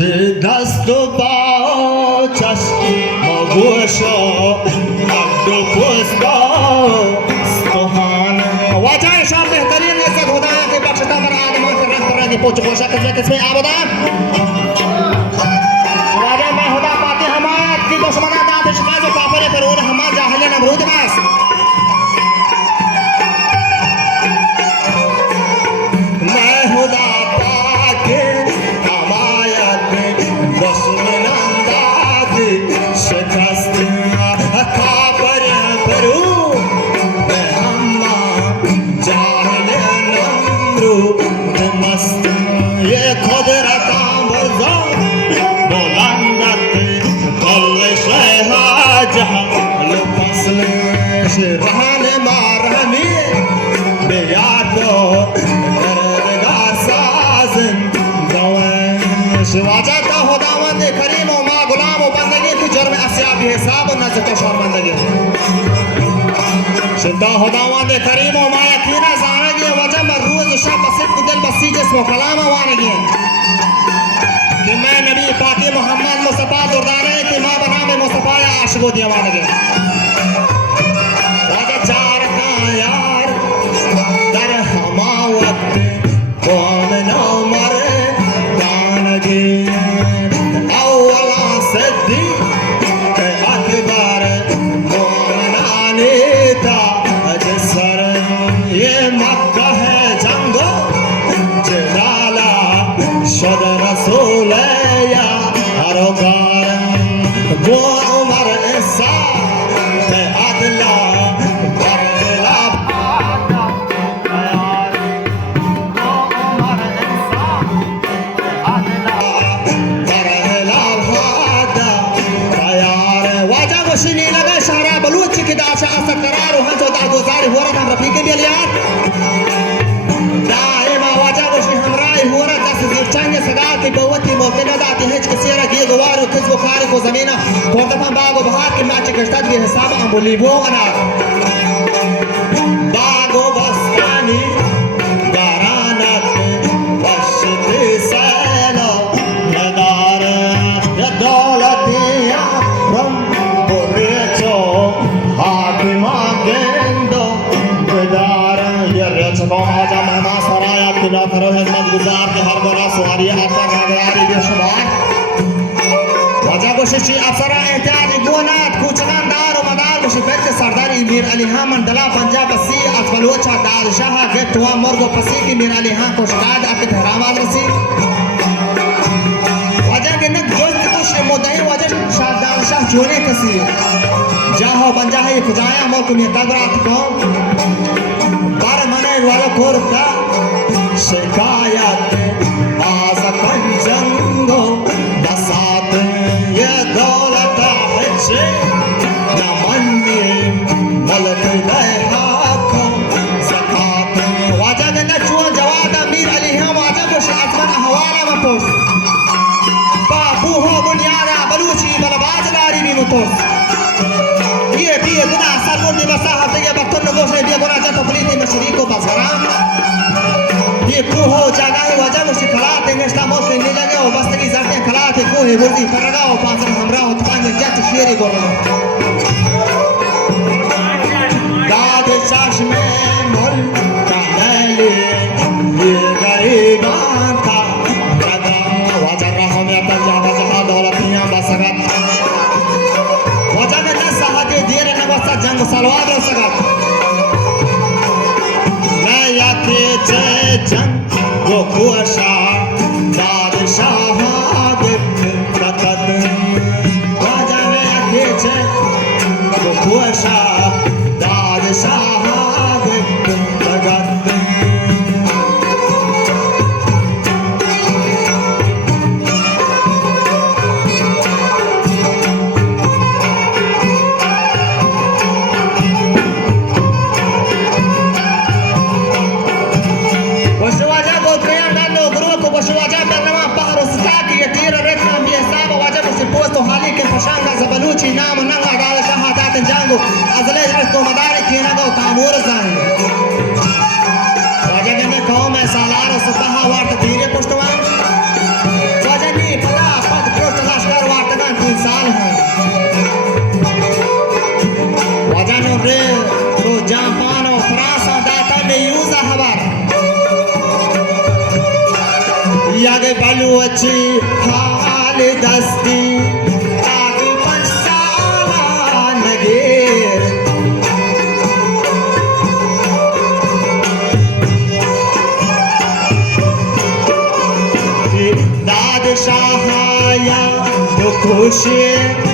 دست و باچش مگوشا مد و پستا استخان وجه شام بهترین عزت خدا که بخشتا بر آدمان که رخت رنگی پوچ خوشا کسمی آبادان شواجه میں خدا پاتی حمایت کی دشمنہ داد شکاز و کافر فرون ہما جاہل نمرود باس میں خدا پاکی حمایت دشمنان داد شکست کافر فرون ہما جاہل نمرود مست یہ قدرت آمرزان بلندت کل شیحا جہل فصل شرحان مارہمی بیادو کردگار سازن دوین شواجہ تا خداوند کریم و ما غلام و بندگی کی جرم اسیابی حساب و نزد و شرمندگی شدہ خداوند کریم و ما یقینا زانگی وجہ من روز شب بسید دل بسی جسم و کلام وانگی کہ میں نبی پاکی محمد مصطفیٰ دردانے کہ ماں بنام مصطفیٰ عاشق و دیوانگی وجہ چار کا یار در ہما وقت قوم نو مرے دانگی اولا صدیق اکبر مومنانی تا جسر یہ مکہ ہے جنگو جلالا شد رسول یا اروگارن وہ عمر عیسیٰ تے عدلہ بردلا وشینی لگا شهر بلوچ کی داشا اثر قرار و هنچو دا گزاری ہورت ہم رفیق بیلیار دائما واجہ وشی ہمرائی ہورت دست زرچنگ صدا کی قوتی موقع نداتی ہیچ کسی را گی گوار و کس بخاری کو زمینہ کوردفن باغ و بہار کی ماچی کشتد بھی حساب امبولی بو انا باغ و بستانی گارانت وشتی سیلو ندارت یا دولتی افرم آجا مہمان سرائی آپ کی نوکر و حضمت گزار کے ہر گناہ سواری آتا گاگراری بے شمار وجہ گوششی افسرہ احتیاجی گونات کوچنان دار و مدار گوشی بیت سردار امیر علی ہاں مندلہ پنجاب بسی از بلوچہ دار شاہ گفت ہوا مرگ و پسی کی امیر علی ہاں کو شکایت آپ کی تحرام آدرسی وجہ کہ نک جوست کچھ مدہی وجہ شاہ دار شاہ چونے کسی جاہو بنجاہ یہ کجایا موکم یہ تبرات کو بار منے والا کورتا شکایت آزکن جنگو بسات یہ دولت حچے نمانی ملک دے حاکو زکاة واجہ گندہ چون جواد امیر علی ہم واجہ کش ازمن احوالا مپوس بابو ہو بنیانا بلوچی بلباز داری بھی مپوس یہ بھی گناہ سرمونی مساحت یہ بطن نگوش نے بھی گناہ جا تفلیتی مشریک و بزغرام یہ کوہ و جاگاہ وجہ مشی کھلاتے نشتہ موت کرنے لگے و بستگی زرتے کھلاتے کوہ بردی فرگا و پانسر ہمراہ و تپانگ جت شیری گرنا داد چشم مل کہلی یہ غریبان کا ردا وجہ رحم یا تجا وجہ دولتیاں بسگت وجہ میں نسحتی دیر نبستا جنگ سلواد رو سگت نیا کیچے جنگ وہ کوشا داد شاہ گفت قطد وجہ میں کیچے खुशी